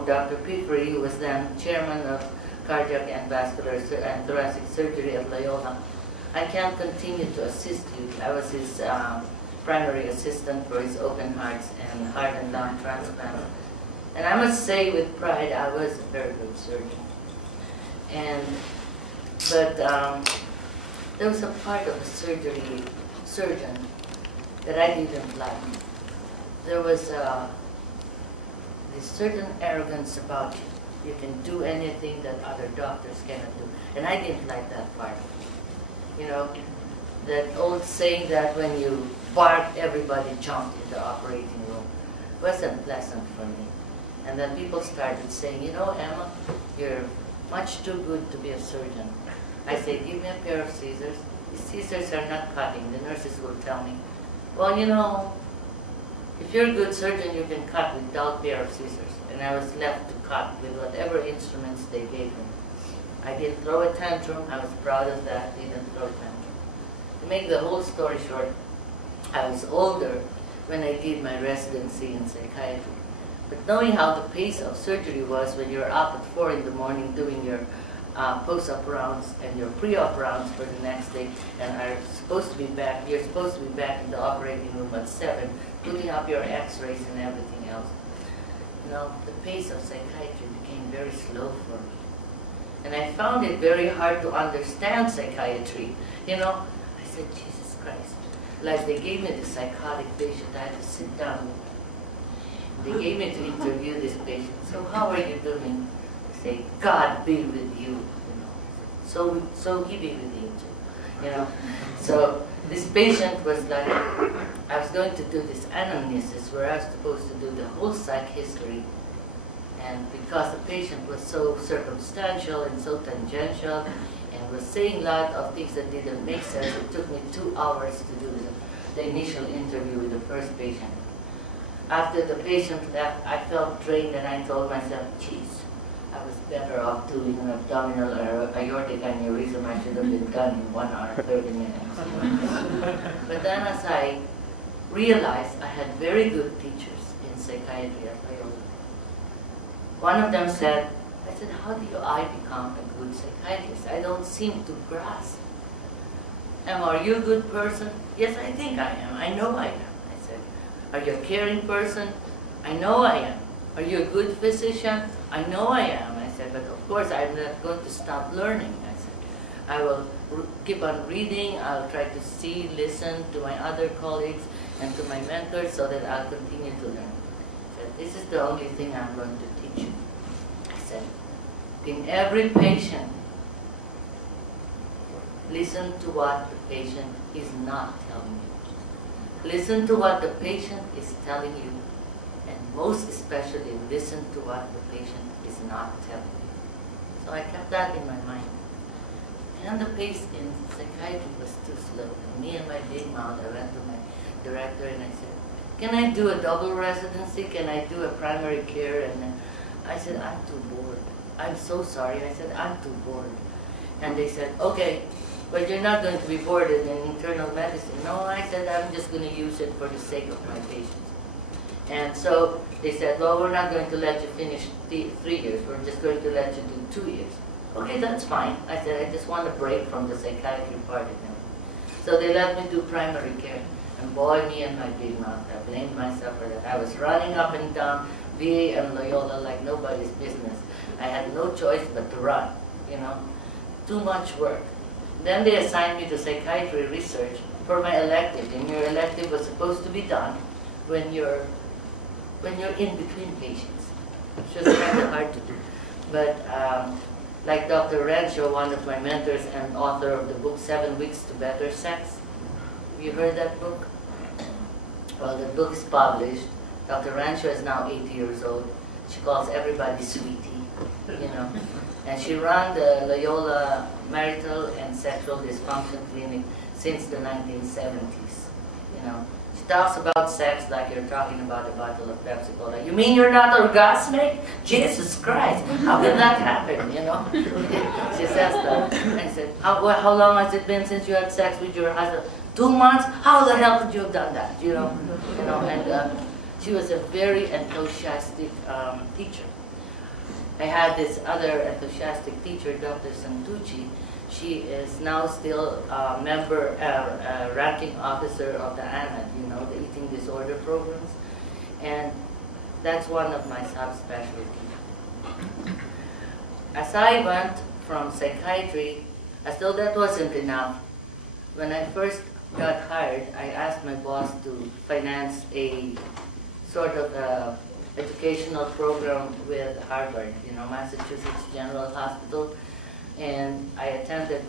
Dr. Pifri, who was then chairman of cardiac and vascular and thoracic surgery at Loyola, I can't continue to assist you. I was his primary assistant for his open hearts and heart and lung transplants. And I must say with pride, I was a very good surgeon. But there was a part of a surgeon that I didn't like. There was this certain arrogance about you. You can do anything that other doctors cannot do. And I didn't like that part. You know, that old saying that when you bark, everybody jumped in the operating room wasn't pleasant for me. And then people started saying, you know, Emma, you're much too good to be a surgeon. I say, give me a pair of scissors. The scissors are not cutting. The nurses will tell me, well, you know, if you're a good surgeon, you can cut with a dull pair of scissors. And I was left to cut with whatever instruments they gave me. I didn't throw a tantrum. I was proud of that. Didn't throw a tantrum. To make the whole story short, I was older when I did my residency in psychiatry. But knowing how the pace of surgery was when you're up at 4 in the morning doing your post-op rounds and your pre-op rounds for the next day, and you're supposed to be back in the operating room at 7, putting up your x-rays and everything else. You know, the pace of psychiatry became very slow for me. And I found it very hard to understand psychiatry. You know, I said, Jesus Christ. Like they gave me the psychotic patient, I had to sit down with them. They gave me to interview this patient. So how are you doing? I say, God be with you. You know, so he be with you too. You know, so this patient was like, I was going to do this anamnesis where I was supposed to do the whole psych history. And because the patient was so circumstantial and so tangential and was saying a lot of things that didn't make sense, it took me 2 hours to do the initial interview with the first patient. After the patient left, I felt drained and I told myself, geez, I was better off doing an abdominal or aortic aneurysm. I should have been done in 1 hour, 30 minutes. But then as I realized I had very good teachers in psychiatry at Loyola. One of them said, I said, how do I become a good psychiatrist? I don't seem to grasp. Emma, are you a good person? Yes, I think I am. I know I am. I said, are you a caring person? I know I am. Are you a good physician? I know I am. I said, but of course I'm not going to stop learning. I said, I will keep on reading. I'll try to see, listen to my other colleagues and to my mentors so that I'll continue to learn. I said, this is the only thing I'm going to teach you. I said, in every patient, listen to what the patient is not telling you. Listen to what the patient is telling you, and most especially listen to what the patient is not telling you. So I kept that in my mind. And the pace in psychiatry was too slow. And me and my big mouth, I went to my director and I said, can I do a double residency? Can I do a primary care? And I said, I'm too bored. I'm so sorry. I said, I'm too bored. And they said, okay, but you're not going to be bored in internal medicine. No, I said, I'm just going to use it for the sake of my patients. And so they said, well, we're not going to let you finish 3 years. We're just going to let you do 2 years. Okay, that's fine. I said, I just want a break from the psychiatry part of it. So they let me do primary care. And boy, me and my big mouth, I blamed myself for that. I was running up and down VA and Loyola like nobody's business. I had no choice but to run, you know. Too much work. Then they assigned me to psychiatry research for my elective. And your elective was supposed to be done when you're in between patients. It's just kind of hard to do. But like Dr. Rancho, one of my mentors and author of the book 7 Weeks to Better Sex. Have you heard that book? Well, the book is published. Dr. Rancho is now 80 years old. She calls everybody sweetie, you know. And she ran the Loyola Marital and Sexual Dysfunction Clinic since the 1970s, you know. She talks about sex like you're talking about a bottle of Pepsi Cola. You mean you're not orgasmic? Jesus Christ, how can that happen, you know? She says that. I said, how long has it been since you had sex with your husband? 2 months? How the hell could you have done that, you know? And she was a very enthusiastic teacher. I had this other enthusiastic teacher, Dr. Santucci. She is now still a member, ranking officer of the ANAD, you know, the eating disorder programs. And that's one of my subspecialties. As I went from psychiatry, as though that wasn't enough, when I first got hired, I asked my boss to finance a sort of educational program with Harvard, you know, Massachusetts General Hospital, and I attended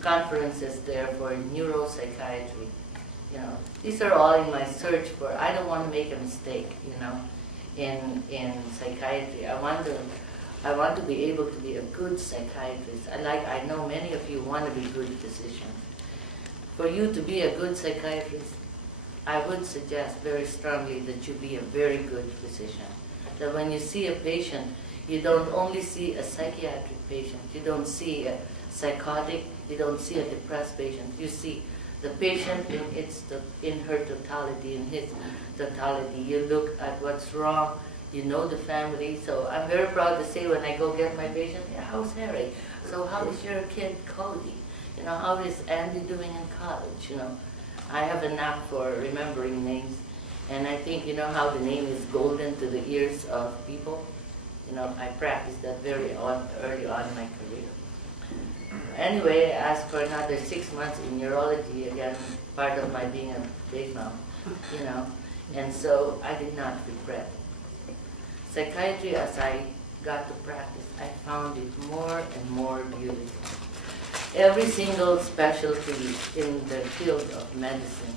conferences there for neuropsychiatry. You know, these are all in my search for. I don't want to make a mistake, you know, in psychiatry. I want to be able to be a good psychiatrist. I know many of you want to be good physicians. For you to be a good psychiatrist, I would suggest very strongly that you be a very good physician. That when you see a patient, you don't only see a psychiatric patient, you don't see a psychotic, you don't see a depressed patient, you see the patient in her totality, in his totality. You look at what's wrong, you know the family. So I'm very proud to say when I go get my patient, yeah, how's Harry? So how is your kid Cody? You know, how is Andy doing in college? You know, I have a knack for remembering names, and I think, you know, how the name is golden to the ears of people. You know, I practiced that very early on in my career. Anyway, I asked for another 6 months in neurology, again, part of my being a big mom, you know, and so I did not regret it. Psychiatry, as I got to practice, I found it more and more beautiful. Every single specialty in the field of medicine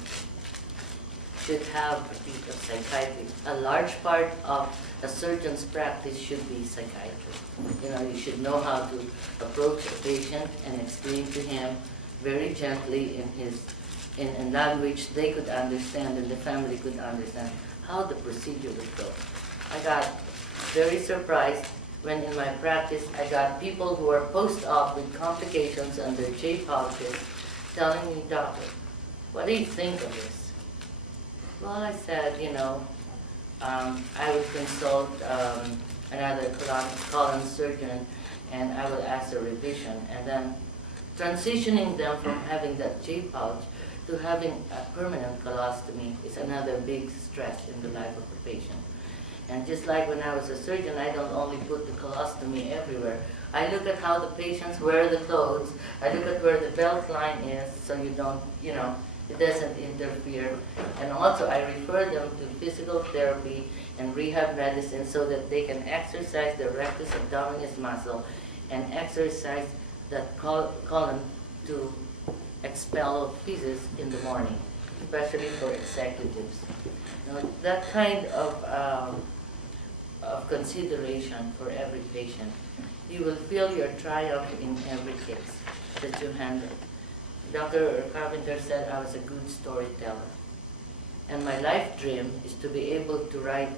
should have a bit of psychiatry. A large part of a surgeon's practice should be psychiatry. You know, you should know how to approach a patient and explain to him very gently in language they could understand and the family could understand how the procedure would go. I got very surprised when in my practice I got people who are post-op with complications on their J pouches telling me, "Doctor, what do you think of this?" Well, I said, you know, I would consult another colon surgeon and I will ask a revision, and then transitioning them from having that J pouch to having a permanent colostomy is another big stress in the life of the patient. And just like when I was a surgeon, I don't only put the colostomy everywhere. I look at how the patients wear the clothes. I look at where the belt line is so you don't, you know, it doesn't interfere. And also I refer them to physical therapy and rehab medicine so that they can exercise the rectus abdominis muscle and exercise that colon to expel feces in the morning, especially for executives. You know, that kind of consideration for every patient. You will feel your triumph in every case that you handle. Dr. Carpenter said I was a good storyteller. And my life dream is to be able to write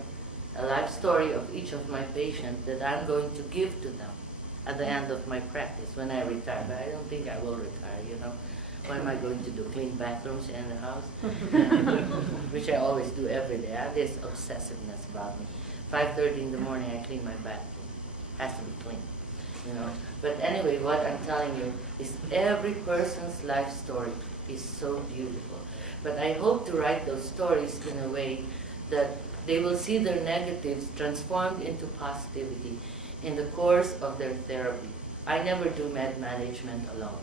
a life story of each of my patients that I'm going to give to them at the end of my practice when I retire. But I don't think I will retire, you know. What am I going to do, clean bathrooms in the house? Which I always do every day. I have this obsessiveness about me. 5:30 in the morning, I clean my bathroom. Has to be clean, you know. But anyway, what I'm telling you is every person's life story is so beautiful. But I hope to write those stories in a way that they will see their negatives transformed into positivity in the course of their therapy. I never do med management alone.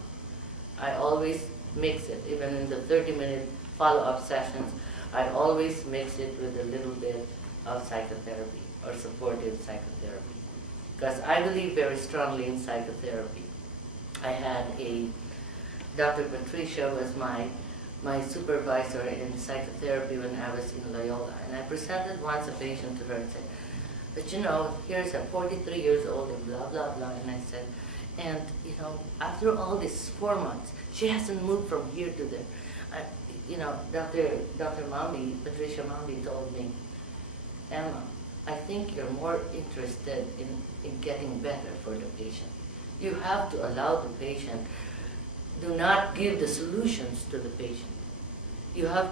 I always mix it, even in the 30-minute follow-up sessions, I always mix it with a little bit of psychotherapy or supportive psychotherapy. Because I believe very strongly in psychotherapy. I had Dr. Patricia was my supervisor in psychotherapy when I was in Loyola. And I presented once a patient to her and said, but you know, here's a 43 years old and blah, blah, blah. And I said, and you know, after all this 4 months, she hasn't moved from here to there. You know, Dr. Mambi, Patricia Mambi told me, Emma, I think you're more interested in getting better for the patient. You have to allow the patient. Do not give the solutions to the patient. You have